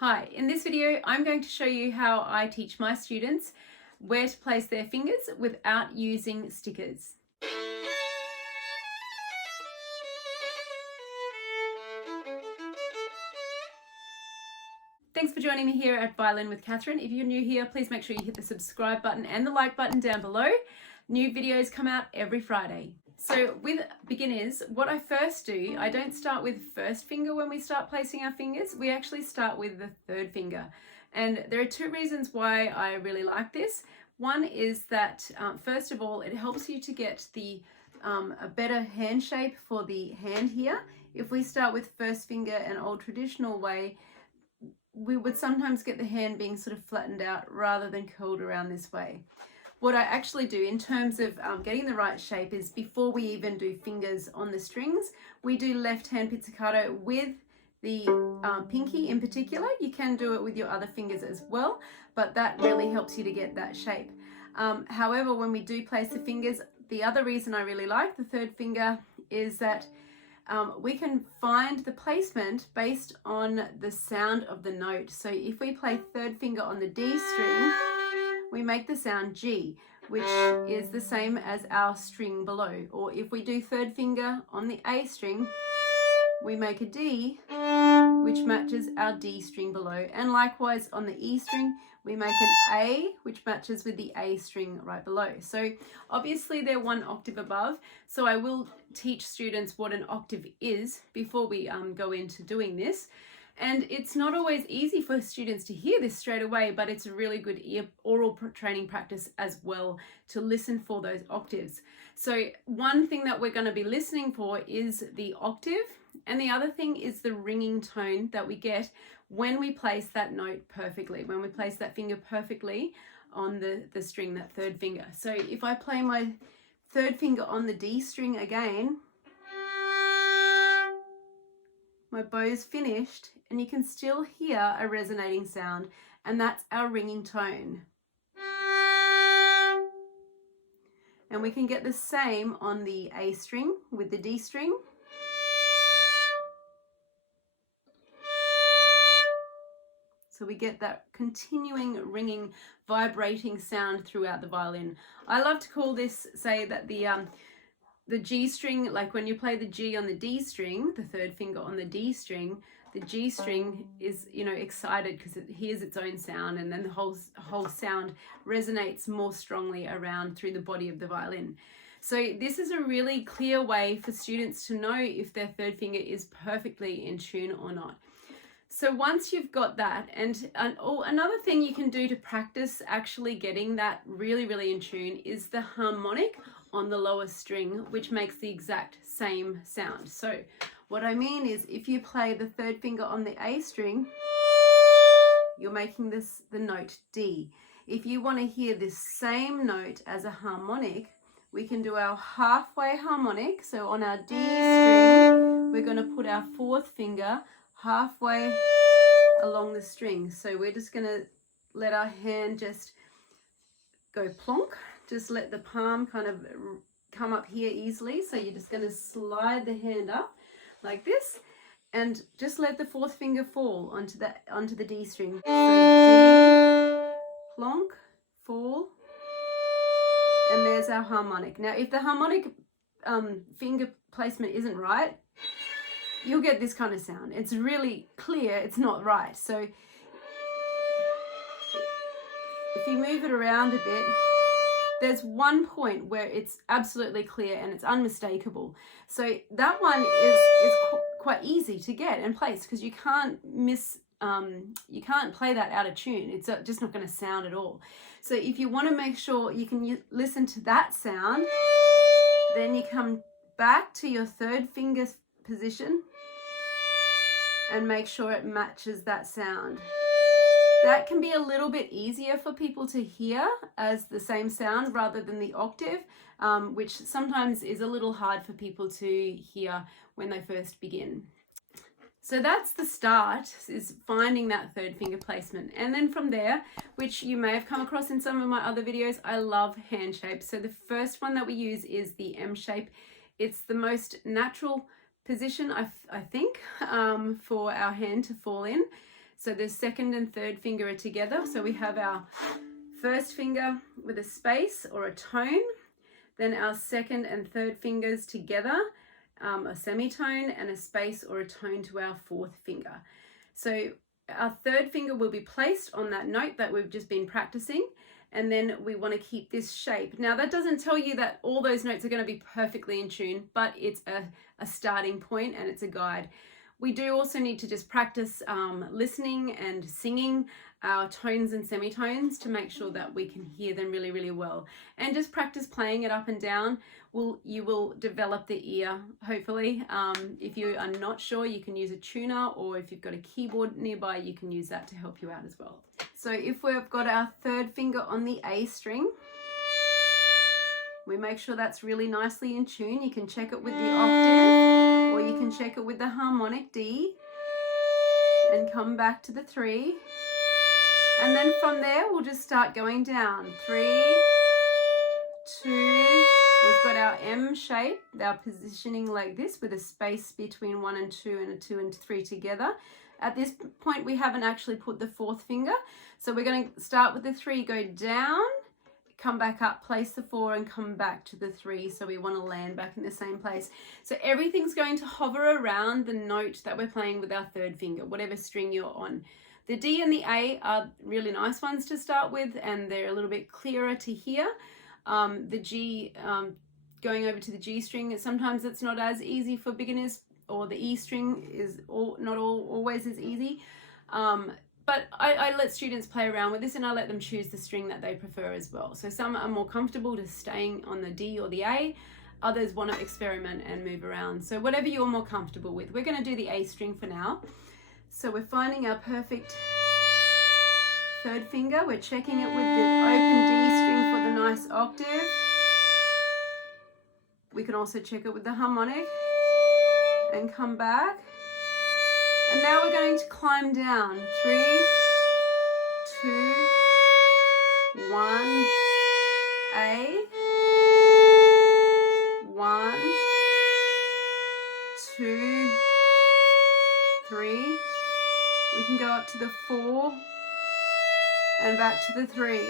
Hi, in this video I'm going to show you how I teach my students where to place their fingers without using stickers. Thanks for joining me here at Violin with Catherine. If you're new here, please make sure you hit the subscribe button and the like button down below. New videos come out every Friday. So with beginners, what I first do, I don't start with first finger when we start placing our fingers. We actually start with the third finger. And there are two reasons why I really like this. One is that, first of all, it helps you to get a better hand shape for the hand here. If we start with first finger an old traditional way, we would sometimes get the hand being sort of flattened out rather than curled around this way. What I actually do in terms of getting the right shape is before we even do fingers on the strings, we do left hand pizzicato with the pinky in particular. You can do it with your other fingers as well, but that really helps you to get that shape. However, when we do place the fingers, the other reason I really like the third finger is that we can find the placement based on the sound of the note. So if we play third finger on the D string, we make the sound G, which is the same as our string below. Or if we do third finger on the A string, we make a D, which matches our D string below. And likewise on the E string, we make an A, which matches with the A string right below. So obviously they're one octave above. So I will teach students what an octave is before we go into doing this. And it's not always easy for students to hear this straight away, but it's a really good oral training practice as well to listen for those octaves. So one thing that we're going to be listening for is the octave, and the other thing is the ringing tone that we get when we place that note perfectly, when we place that finger perfectly on the string, that third finger. So if I play my third finger on the D string again, my bow's finished and you can still hear a resonating sound, and that's our ringing tone. And we can get the same on the A string with the D string. So we get that continuing ringing, vibrating sound throughout the violin. I love to call this, say that the G string, like when you play the G on the D string, the third finger on the D string, the G string is, excited because it hears its own sound, and then the whole sound resonates more strongly around through the body of the violin. So this is a really clear way for students to know if their third finger is perfectly in tune or not. So once you've got that, and another thing you can do to practice actually getting that really, really in tune is the harmonic on the lower string, which makes the exact same sound. So what I mean is, if you play the third finger on the A string, you're making the note D. If you want to hear this same note as a harmonic, we can do our halfway harmonic. So on our D string, we're going to put our fourth finger halfway along the string. So we're just going to let our hand just go plonk. Just let the palm kind of come up here easily. So you're just going to slide the hand up like this and just let the fourth finger fall onto the D string. So D, plonk, fall, and there's our harmonic. Now if the harmonic finger placement isn't right, you'll get this kind of sound. It's really clear it's not right. So if you move it around a bit, there's one point where it's absolutely clear and it's unmistakable. So that one is quite easy to get and place, because you can't you can't play that out of tune. It's just not going to sound at all. So if you want to make sure you can listen to that sound, then you come back to your third finger position and make sure it matches that sound. That can be a little bit easier for people to hear as the same sound rather than the octave, which sometimes is a little hard for people to hear when they first begin. So that's the start, is finding that third finger placement. And then from there, which you may have come across in some of my other videos, I love hand shapes. So the first one that we use is the M shape. It's the most natural position, I think, for our hand to fall in. So the second and third finger are together. So we have our first finger with a space or a tone, then our second and third fingers together, a semitone and a space or a tone to our fourth finger. So our third finger will be placed on that note that we've just been practicing, and then we want to keep this shape. Now that doesn't tell you that all those notes are going to be perfectly in tune, but it's a starting point and it's a guide. We do also need to just practice listening and singing our tones and semitones to make sure that we can hear them really, really well. And just practice playing it up and down. You will develop the ear, hopefully. If you are not sure, you can use a tuner, or if you've got a keyboard nearby, you can use that to help you out as well. So if we've got our third finger on the A string, we make sure that's really nicely in tune. You can check it with the octave, or you can check it with the harmonic D, and come back to the 3. And then from there, we'll just start going down. 3, 2, we've got our M shape, our positioning like this with a space between 1 and 2 and a 2 and 3 together. At this point, we haven't actually put the fourth finger. So we're going to start with the 3, go down, come back up, place the 4 and come back to the 3. So we want to land back in the same place. So everything's going to hover around the note that we're playing with our third finger, whatever string you're on. The D and the A are really nice ones to start with, and they're a little bit clearer to hear. The G, going over to the G string, sometimes it's not as easy for beginners, or the E string is not always as easy. But I let students play around with this, and I let them choose the string that they prefer as well. So some are more comfortable just staying on the D or the A. Others want to experiment and move around. So whatever you're more comfortable with. We're going to do the A string for now. So we're finding our perfect third finger. We're checking it with the open D string for the nice octave. We can also check it with the harmonic and come back. And now we're going to climb down. 3, 2, 1, A, 1, 2, 3. We can go up to the 4 and back to the 3.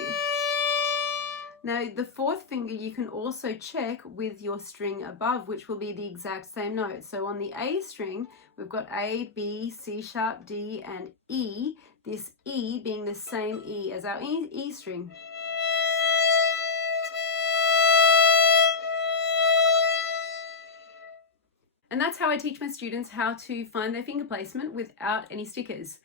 Now the fourth finger you can also check with your string above, which will be the exact same note. So on the A string, we've got A, B, C sharp, D, and E. This E being the same E as our E string. And that's how I teach my students how to find their finger placement without any stickers.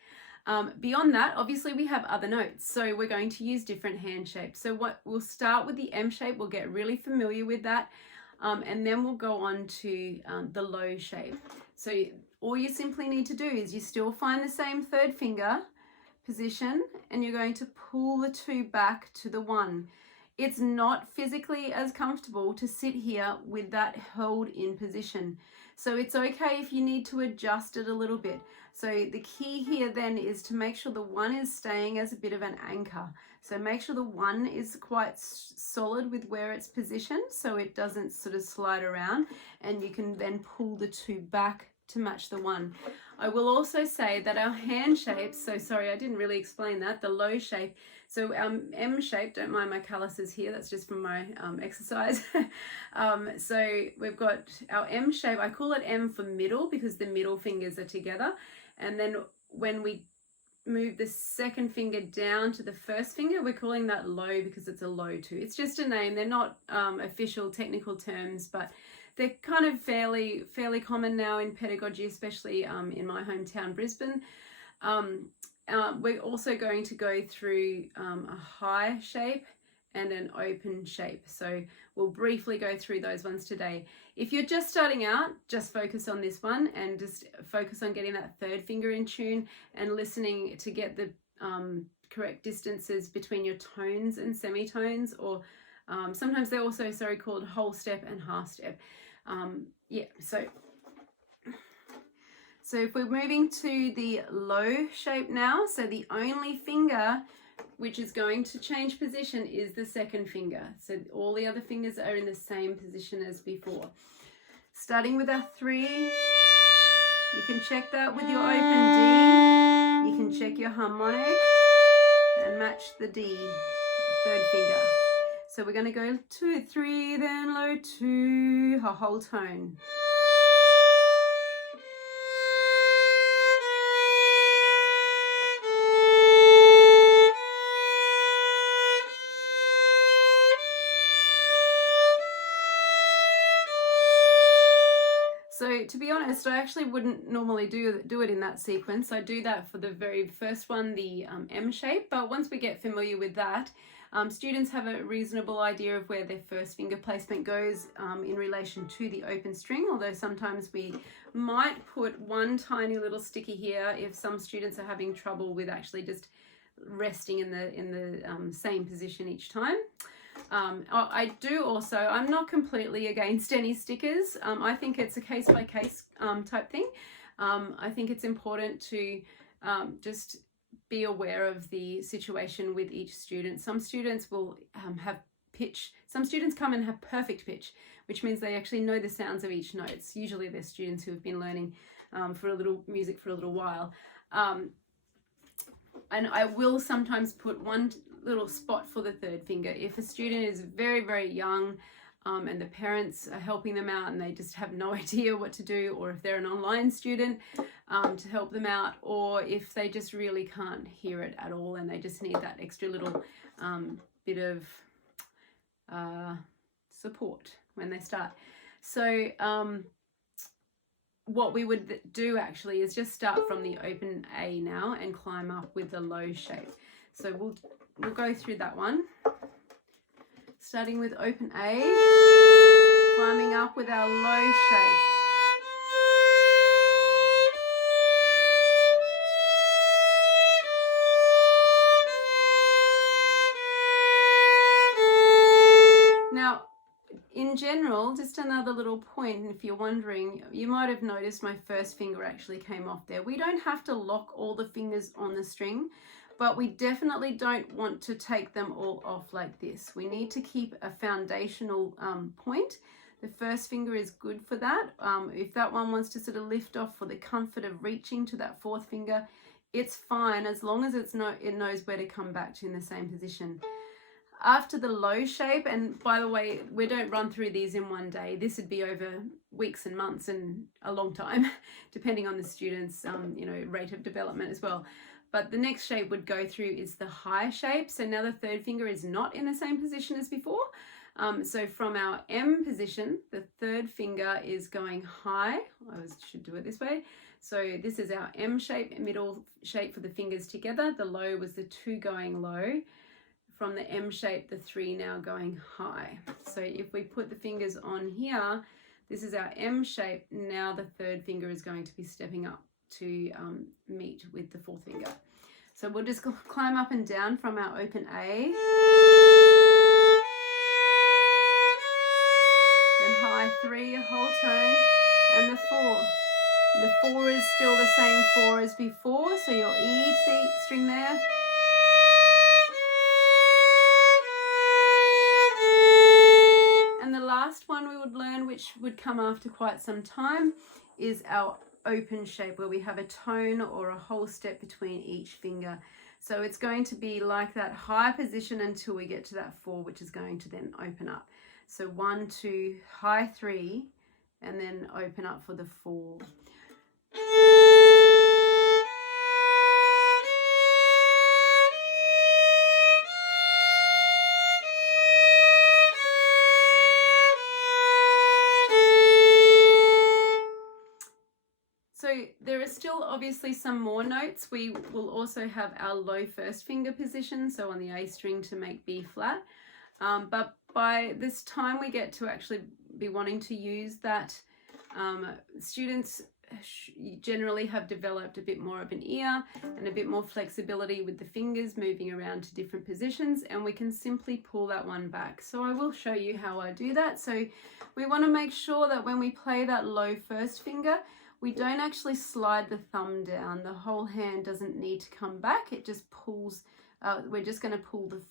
Beyond that, obviously we have other notes, so we're going to use different hand shapes. So we'll start with the M shape, we'll get really familiar with that, and then we'll go on to the low shape. So all you simply need to do is you still find the same third finger position, and you're going to pull the 2 back to the 1. It's not physically as comfortable to sit here with that held in position. So it's okay if you need to adjust it a little bit. So the key here then is to make sure the 1 is staying as a bit of an anchor. So make sure the 1 is quite solid with where it's positioned, so it doesn't sort of slide around, and you can then pull the 2 back to match the 1. I will also say that our hand shapes, so sorry, I didn't really explain that, the low shape. So our M shape, don't mind my calluses here, that's just from my exercise. So we've got our M shape, I call it M for middle because the middle fingers are together. And then when we move the second finger down to the first finger, we're calling that low because it's a low 2. It's just a name, they're not official technical terms, but they're kind of fairly common now in pedagogy, especially in my hometown, Brisbane. We're also going to go through a high shape and an open shape. So we'll briefly go through those ones today. If you're just starting out, just focus on this one and just focus on getting that third finger in tune and listening to get the correct distances between your tones and semitones, or sometimes they're also called whole step and half step. So if we're moving to the low shape now, so the only finger which is going to change position is the second finger. So all the other fingers are in the same position as before. Starting with our 3, you can check that with your open D. You can check your harmonic and match the D, third finger. So we're going to go 2, 3, then low 2, a whole tone. So to be honest, I actually wouldn't normally do it in that sequence. I do that for the very first one, the M shape, but once we get familiar with that, students have a reasonable idea of where their first finger placement goes in relation to the open string, although sometimes we might put one tiny little sticky here if some students are having trouble with actually just resting in the same position each time. I do also, I'm not completely against any stickers. I think it's a case-by-case type thing. I think it's important to just be aware of the situation with each student. Some students will have pitch. Some students come and have perfect pitch, which means they actually know the sounds of each note. Usually they're students who have been learning music for a little while. And I will sometimes put one little spot for the third finger. If a student is very, very young and the parents are helping them out and they just have no idea what to do, or if they're an online student, to help them out, or if they just really can't hear it at all and they just need that extra little bit of support when they start. So what we would do actually is just start from the open A now and climb up with the low shape. So we'll go through that one. Starting with open A, climbing up with our low shape. Now, in general, just another little point, and if you're wondering, you might have noticed my first finger actually came off there. We don't have to lock all the fingers on the string, but we definitely don't want to take them all off like this. We need to keep a foundational point. The first finger is good for that. If that one wants to sort of lift off for the comfort of reaching to that fourth finger, it's fine as long as it knows where to come back to in the same position. After the low shape, and by the way, we don't run through these in one day. This would be over weeks and months and a long time, depending on the student's rate of development as well. But the next shape would go through is the high shape. So now the third finger is not in the same position as before. So from our M position, the third finger is going high. I should do it this way. So this is our M shape, middle shape for the fingers together. The low was the 2 going low. From the M shape, the 3 now going high. So if we put the fingers on here, this is our M shape. Now the third finger is going to be stepping up to meet with the fourth finger. So we'll just climb up and down from our open A. Then high 3, a whole tone, and the 4. The 4 is still the same 4 as before, so your E string there. And the last one we would learn, which would come after quite some time, is our open shape, where we have a tone or a whole step between each finger. So it's going to be like that high position until we get to that 4, which is going to then open up. So 1, 2, high 3, and then open up for the 4. So there are still obviously some more notes. We will also have our low first finger position, so on the A string to make B flat. But by this time we get to actually be wanting to use that, students generally have developed a bit more of an ear and a bit more flexibility with the fingers moving around to different positions, and we can simply pull that one back. So I will show you how I do that. So we want to make sure that when we play that low first finger, we don't actually slide the thumb down. The whole hand doesn't need to come back. It just pulls, we're just going to pull the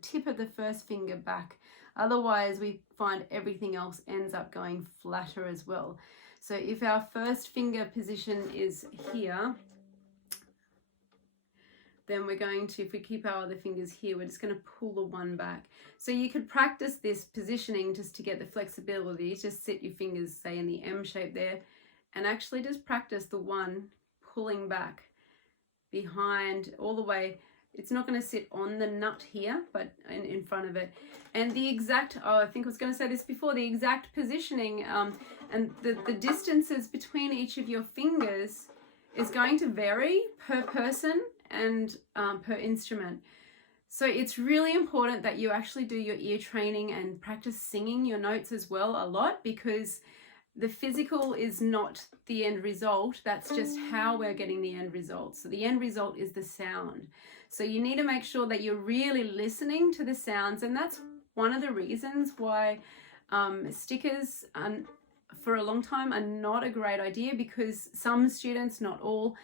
tip of the first finger back. Otherwise, we find everything else ends up going flatter as well. So if our first finger position is here, then we're going to, if we keep our other fingers here, we're just going to pull the one back. So you could practice this positioning just to get the flexibility. Just sit your fingers, say, in the M shape there, and actually just practice the one pulling back behind all the way. It's not going to sit on the nut here, but in front of it. And the exact, I think I was going to say this before, the exact positioning and the distances between each of your fingers is going to vary per person and per instrument. So it's really important that you actually do your ear training and practice singing your notes as well a lot, because the physical is not the end result. That's just how we're getting the end result. So the end result is the sound. So you need to make sure that you're really listening to the sounds. And that's one of the reasons why stickers for a long time are not a great idea, because some students, not all,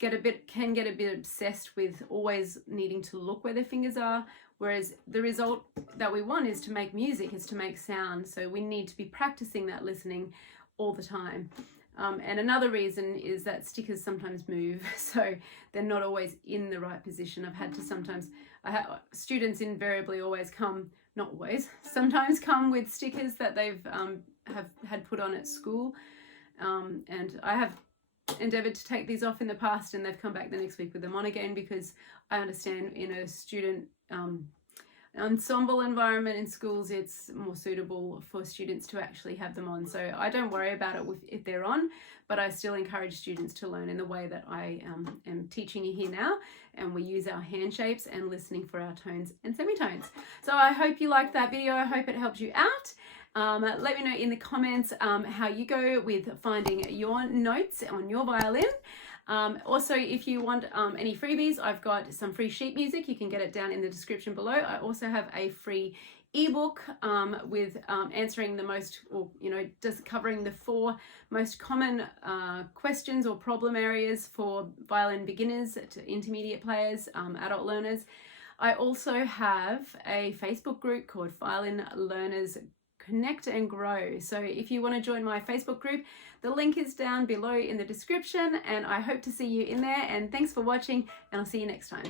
can get a bit obsessed with always needing to look where their fingers are. Whereas the result that we want is to make music, is to make sound. So we need to be practicing that listening all the time. And another reason is that stickers sometimes move, so they're not always in the right position. I've had to sometimes, students invariably always come, not always, sometimes come with stickers that they've have had put on at school. And I have endeavoured to take these off in the past, and they've come back the next week with them on again, because I understand in a student ensemble environment in schools, it's more suitable for students to actually have them on. So I don't worry about it if they're on, but I still encourage students to learn in the way that I am teaching you here now, and we use our hand shapes and listening for our tones and semitones. So I hope you liked that video. I hope it helped you out. Let me know in the comments how you go with finding your notes on your violin. Also, if you want any freebies, I've got some free sheet music. You can get it down in the description below. I also have a free ebook with answering the most, or just covering the 4 most common questions or problem areas for violin beginners to intermediate players, adult learners. I also have a Facebook group called Violin Learners Connect and Grow. So if you want to join my Facebook group, the link is down below in the description, and I hope to see you in there. And thanks for watching, and I'll see you next time.